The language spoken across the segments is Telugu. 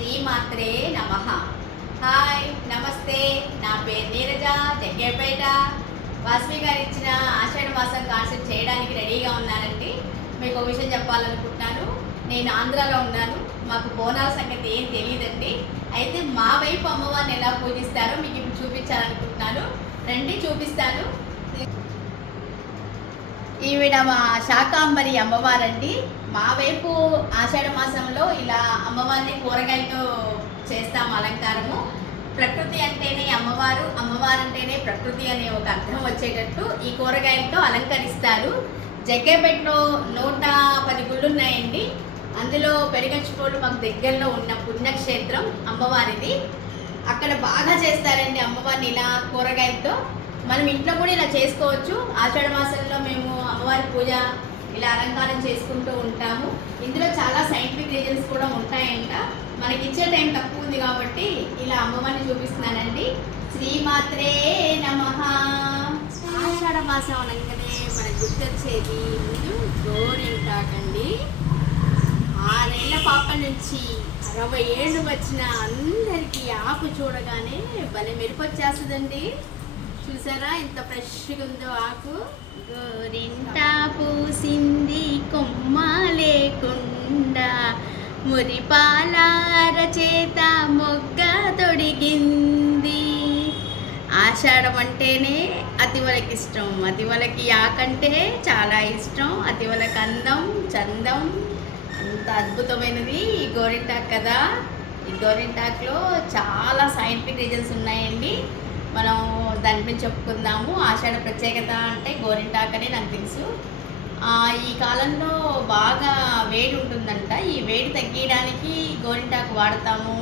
శ్రీమాత్రే నమః. హాయ్, నమస్తే. నా పేరు నీరజ, జగ్గేపేట. వాస్మి గారు ఇచ్చిన ఆషాఢ మాసం కాన్సెప్ట్ చేయడానికి రెడీగా ఉన్నానండి. మీకు ఒక విషయం చెప్పాలనుకుంటున్నాను. నేను ఆంధ్రాలో ఉన్నాను. మాకు బోనాల సంగతి ఏం తెలియదండి. అయితే మా వైపు అమ్మవారిని ఎలా పూజిస్తారో మీకు ఇప్పుడు చూపించాలనుకుంటున్నాను. రండి, చూపిస్తాను. ఈవిడ మా శాకాంబరి అమ్మవారండి. మా వైపు ఆషాఢ మాసంలో ఇలా అమ్మవారిని కూరగాయలతో చేస్తాము అలంకారము. ప్రకృతి అంటేనే అమ్మవారు, అమ్మవారు అంటేనే ప్రకృతి అనే ఒక అర్థం వచ్చేటట్టు ఈ కూరగాయలతో అలంకరిస్తారు. జగ్గేపేటలో 110 గుళ్ళు ఉన్నాయండి. అందులో పెరిగచ్చిపోలు మాకు దగ్గరలో ఉన్న పుణ్యక్షేత్రం అమ్మవారిది. అక్కడ బాగా చేస్తారండి అమ్మవారిని ఇలా కూరగాయలతో. మనం ఇంట్లో కూడా ఇలా చేసుకోవచ్చు. ఆషాఢ మాసంలో మేము అమ్మవారి పూజ ఇలా అలంకారం చేసుకుంటూ ఉంటాము. ఇందులో చాలా సైంటిఫిక్ రీజన్స్ కూడా ఉంటాయంట. మనకి ఇచ్చే టైం తక్కువ ఉంది కాబట్టి ఇలా అమ్మవారిని చూపిస్తున్నానండి. శ్రీమాత్రే నమః. ఆషాఢ మాసం అనగానే మనకు గుర్తొచ్చేది ముందు గోరింటాకండి. 6 ఏళ్ల పాప నుంచి 60 ఏళ్ళు వచ్చిన అందరికీ ఆకు చూడగానే భలే మెరుపొచ్చేస్తుందండి. చూసారా ఎంత ఫ్రెష్గా ఉందో ఆకు. గోరింటా పూసింది కొమ్మ లేకుండా, మురిపాలార చేత మొగ్గ తొడిగింది. ఆషాఢం అంటేనే అతివలకి ఇష్టం. అతివలకి ఆకంటే చాలా ఇష్టం. అతివలకి అందం చందం అంత అద్భుతమైనది ఈ గోరింటాకు కదా. ఈ గోరింటాకులో చాలా సైంటిఫిక్ రీజన్స్ ఉన్నాయండి. మనం దాని గురించి చెప్పుకుందాము. ఆషాఢ ప్రత్యేకత అంటే గోరింటాకు అని నాకు తెలుసు. ఈ కాలంలో బాగా వేడి ఉంటుందంట. ఈ వేడి తగ్గించడానికి గోరింటాకు వాడతాము.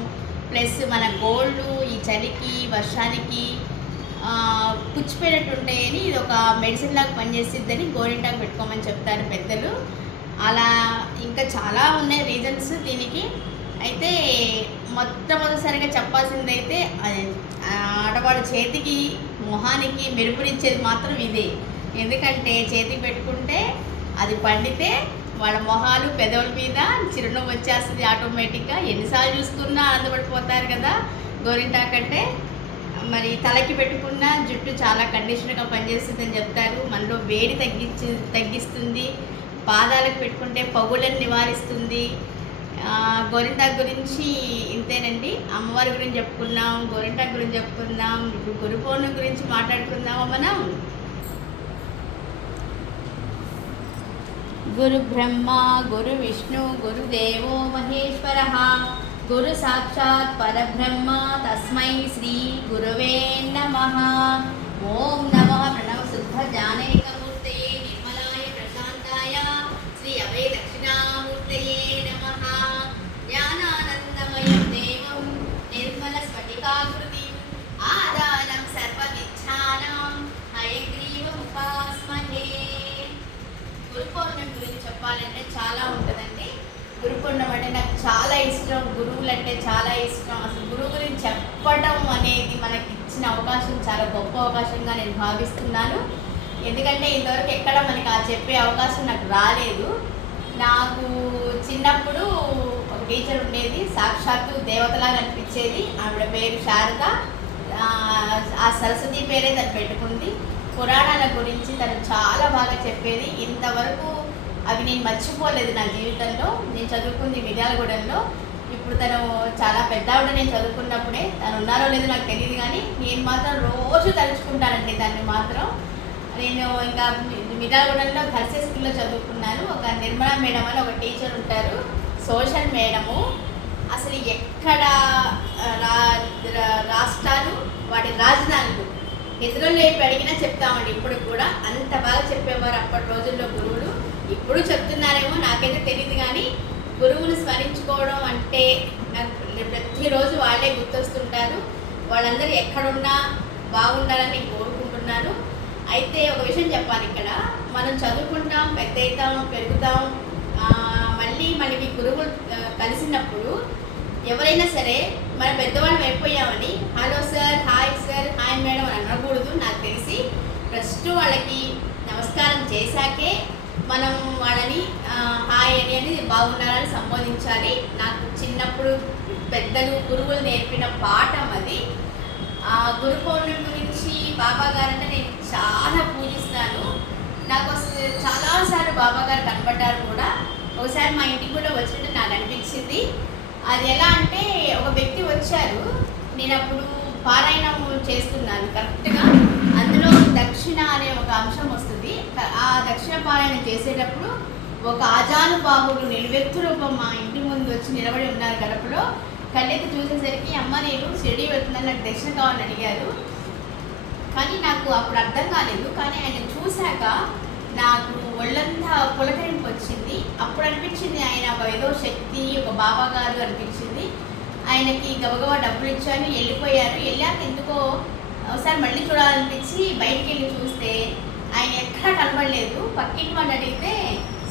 ప్లస్ మన గోళ్ళు ఈ చలికి వర్షానికి పుచ్చిపోయినట్టు ఉంటాయని ఇది ఒక మెడిసిన్ లాగా పనిచేసిద్దని గోరింటాకు పెట్టుకోమని చెప్తారు పెద్దలు. అలా ఇంకా చాలా ఉన్నాయి రీజన్స్ దీనికి. అయితే మొట్టమొదటిసారిగా చెప్పాల్సిందైతే ఆడవాళ్ళ చేతికి మొహానికి మెరుపునిచ్చేది మాత్రం ఇదే. ఎందుకంటే చేతికి పెట్టుకుంటే అది పండితే వాళ్ళ మొహాలు పెదవుల మీద చిరునవ్వు వచ్చేస్తుంది ఆటోమేటిక్గా. ఎన్నిసార్లు చూసుకున్నా ఆనందపడిపోతారు కదా. గోరింటాకంటే మరి తలకి పెట్టుకున్న జుట్టు చాలా కండిషన్గా పనిచేస్తుందని చెప్తారు. మనలో వేడి తగ్గిస్తుంది. పాదాలకు పెట్టుకుంటే పగులను నివారిస్తుంది. గోరింటాకు గురించి ఇంతేనండి. అమ్మవారి గురించి చెప్పుకున్నాం, గోరింటాకు గురించి చెప్పుకుందాం. ఇప్పుడు గురు పౌర్ణమి గురించి మాట్లాడుకుందామా మనం. గురు బ్రహ్మ గురు విష్ణు గురుదేవో మహేశ్వర, గురు సాక్షాత్ పరబ్రహ్మ తస్మై శ్రీ గురవే నమః. ఓం నమః ప్రణవ శుద్ధ జ్ఞానైకమూర్తయే నిర్మలాయ ప్రశాంతాయ శ్రీ అభయ దక్షిణామూర్తయే నమః. జ్ఞానానందమయం దేవం నిర్మల స్ఫటికాకృతిం ఆదానం సర్వవిద్యానాం హయగ్రీవముపాస్మహే. గురు పౌర్ణమి గురించి చెప్పాలంటే చాలా ఉంటుందండి. గురు పౌర్ణమి అంటే నాకు చాలా ఇష్టం. గురువులు అంటే చాలా ఇష్టం. అసలు గురువు గురించి చెప్పడం అనేది మనకి ఇచ్చిన అవకాశం చాలా గొప్ప అవకాశంగా నేను భావిస్తున్నాను. ఎందుకంటే ఇంతవరకు ఎక్కడ మనకి చెప్పే అవకాశం నాకు రాలేదు. నాకు చిన్నప్పుడు ఒక టీచర్ ఉండేది, సాక్షాత్తు దేవతలాగా అనిపించేది. ఆవిడ పేరు శారద. ఆ సరస్వతి పేరే తను పెట్టుకుంది. పురాణాల గురించి తను చాలా బాగా చెప్పేది. ఇంతవరకు అవి నేను మర్చిపోలేదు నా జీవితంలో. నేను చదువుకుంది మిర్యాలగూడెంలో. ఇప్పుడు తను చాలా పెద్దవాడు. నేను చదువుకున్నప్పుడే తను ఉన్నారో లేదో నాకు తెలియదు, కానీ నేను మాత్రం రోజు తలుచుకుంటానండి దాన్ని మాత్రం. నేను ఇంకా మిర్యాలగూడెంలో గర్ల్స్ స్కూల్లో చదువుకున్నాను. ఒక నిర్మలా మేడం అని ఒక టీచర్ ఉంటారు, సోషల్ మేడము. అసలు ఎక్కడ రాష్ట్రాలు వాటి రాజధానులు ఎదురు లేపి అడిగినా చెప్తామండి. ఇప్పుడు కూడా అంత బాగా చెప్పేవారు అప్పటి రోజుల్లో గురువులు. ఇప్పుడు చెప్తున్నారేమో నాకైతే తెలియదు, కానీ గురువులు స్మరించుకోవడం అంటే నాకు ప్రతిరోజు వాళ్ళే గుర్తొస్తుంటారు. వాళ్ళందరూ ఎక్కడున్నా బాగుండాలని నేను కోరుకుంటున్నాను. అయితే ఒక విషయం చెప్పాలి. ఇక్కడ మనం చదువుకుంటాం, పెద్ద అవుతాం, పెరుగుతాం. మళ్ళీ మనకి గురువులు కలిసినప్పుడు ఎవరైనా సరే మన పెద్దవాళ్ళం అయిపోయామని hello sir, hi sir, hi madam అని అనకూడదు. నాకు తెలిసి ఫస్ట్ వాళ్ళకి నమస్కారం చేశాకే మనం వాళ్ళని హాయ్ అని బాగున్నారని సంబోధించాలి. నాకు చిన్నప్పుడు పెద్దలు గురువులు నేర్పిన పాఠం అది. ఆ గురు పౌర్ణమి గురించి బాబా గారంటే నేను చాలా పూజిస్తాను. నాకు చాలాసార్లు బాబా గారు కనపడ్డారు కూడా. ఒకసారి మా ఇంటికి కూడా వచ్చినట్టు నాకు అనిపించింది. అది ఎలా అంటే ఒక వ్యక్తి వచ్చారు, నేను అప్పుడు పారాయణం చేస్తున్నాను కరెక్ట్గా. అందులో దక్షిణ అనే ఒక అంశం వస్తుంది. ఆ దక్షిణ పారాయణం చేసేటప్పుడు ఒక ఆజానుబాహుడు నిలువెత్తు రూపం మా ఇంటి ముందు వచ్చి నిలబడి ఉన్నారు గడపలో. కళ్ళెత్తి చూసేసరికి అమ్మ నేను షిరిడి వెళ్తున్నాను, నాకు దక్షిణ కావాలని అడిగారు. కానీ నాకు అప్పుడు అర్థం కాలేదు. కానీ ఆయన చూశాక నాకు ఒళ్ళంతా పులకరింపు వచ్చింది. అప్పుడు అనిపించింది ఆయన ఏదో శక్తి, ఒక బాబా గారు అనిపించింది. ఆయనకి గబగబా డబ్బులు ఇచ్చాను, వెళ్ళిపోయారు. వెళ్ళాక ఎందుకో ఒకసారి మళ్ళీ చూడాలనిపించి బయటికి వెళ్ళి చూస్తే ఆయన ఎక్కడా కనబడలేదు. పక్కింటి వాళ్ళు అడిగితే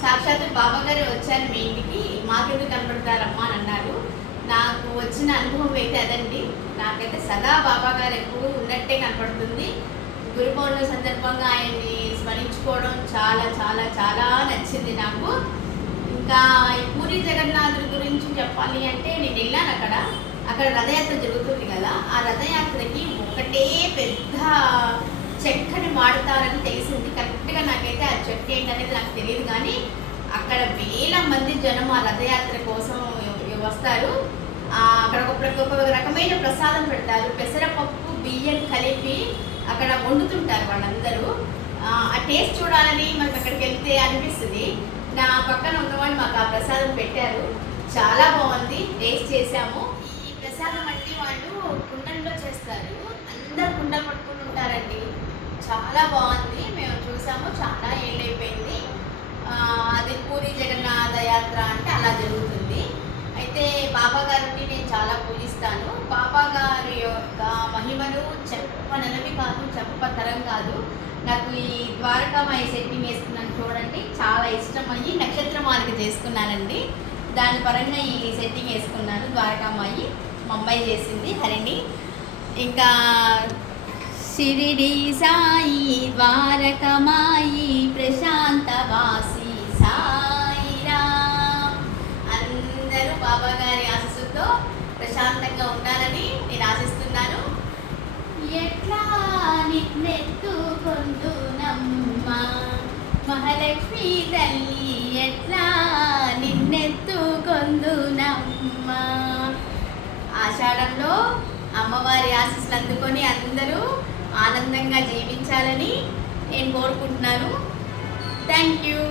సాక్షాత్తు బాబా గారు వచ్చారు మీ ఇంటికి, మాకెందుకు కనబడతారమ్మా అని అన్నారు. నాకు వచ్చిన అనుభవం అయితే అదండి. నాకైతే సదా బాబా గారు ఎప్పుడు ఉన్నట్టే కనపడుతుంది. గురు పౌర్ణమి సందర్భంగా ఆయన్ని స్మరించుకోవడం చాలా చాలా చాలా నచ్చింది నాకు. ఇంకా ఈ పూరి జగన్నాథుడి గురించి చెప్పాలి అంటే నేను వెళ్ళాను అక్కడ రథయాత్ర జరుగుతుంది కదా. ఆ రథయాత్రకి ఒకటే పెద్ద చెక్కని వాడతారని తెలిసింది. కరెక్ట్గా నాకైతే ఆ చెట్టు ఏంటనేది నాకు తెలియదు. కానీ అక్కడ వేల మంది జనం ఆ రథయాత్ర కోసం వస్తారు. అక్కడ ఒక రకమైన ప్రసాదం పెడతారు. పెసరపప్పు బియ్యం కలిపి అక్కడ వండుతుంటారు వాళ్ళందరూ. ఆ టేస్ట్ చూడాలని మనకు అక్కడికి వెళ్తే అనిపిస్తుంది. నా పక్కన ఉన్నవాళ్ళు మాకు ఆ ప్రసాదం పెట్టారు, చాలా బాగుంది, టేస్ట్ చేసాము. ఈ ప్రసాదం అంటే వాళ్ళు కుండల్లో చేస్తారు, అందరు కుండలు పట్టుకుని ఉంటారండి. చాలా బాగుంది, మేము చూసాము, చాలా ఏళ్ళైపోయింది. అది పూరి జగన్నాథ యాత్ర అంటే అలా జరుగుతుంది. అయితే బాబా గారిని నేను చాలా పూజిస్తాను. బాబా గారి యొక్క మహిమలు చెప్పనలవి కాదు, చెప్పతరం కాదు. నాకు ఈ ద్వారకామాయి సెట్టింగ్ వేసుకున్నాను చూడండి, చాలా ఇష్టమయ్యి నక్షత్రమాలిక చేసుకున్నానండి. దాని పరంగా ఈ సెట్టింగ్ వేసుకున్నాను. ద్వారకామాయి మా అమ్మాయి చేసింది, హరిణి. ఇంకా షిరిడి సాయి ద్వారకామాయి ప్రశాంతవాసి సాయిరామ్. అందరూ బాబా గారి ఆశీస్సుతో ప్రశాంతంగా ఉండాలని నేను ఆశిస్తున్నాను. ఎట్లా నిన్నెత్తుకొందునమ్మా మహాలక్ష్మి తల్లి, ఎట్లా నిన్నెత్తుకొందునమ్మా. ఆషాఢంలో అమ్మవారి ఆశీస్సులు అందుకొని అందరూ ఆనందంగా జీవించాలని నేను కోరుకుంటున్నాను. Thank you.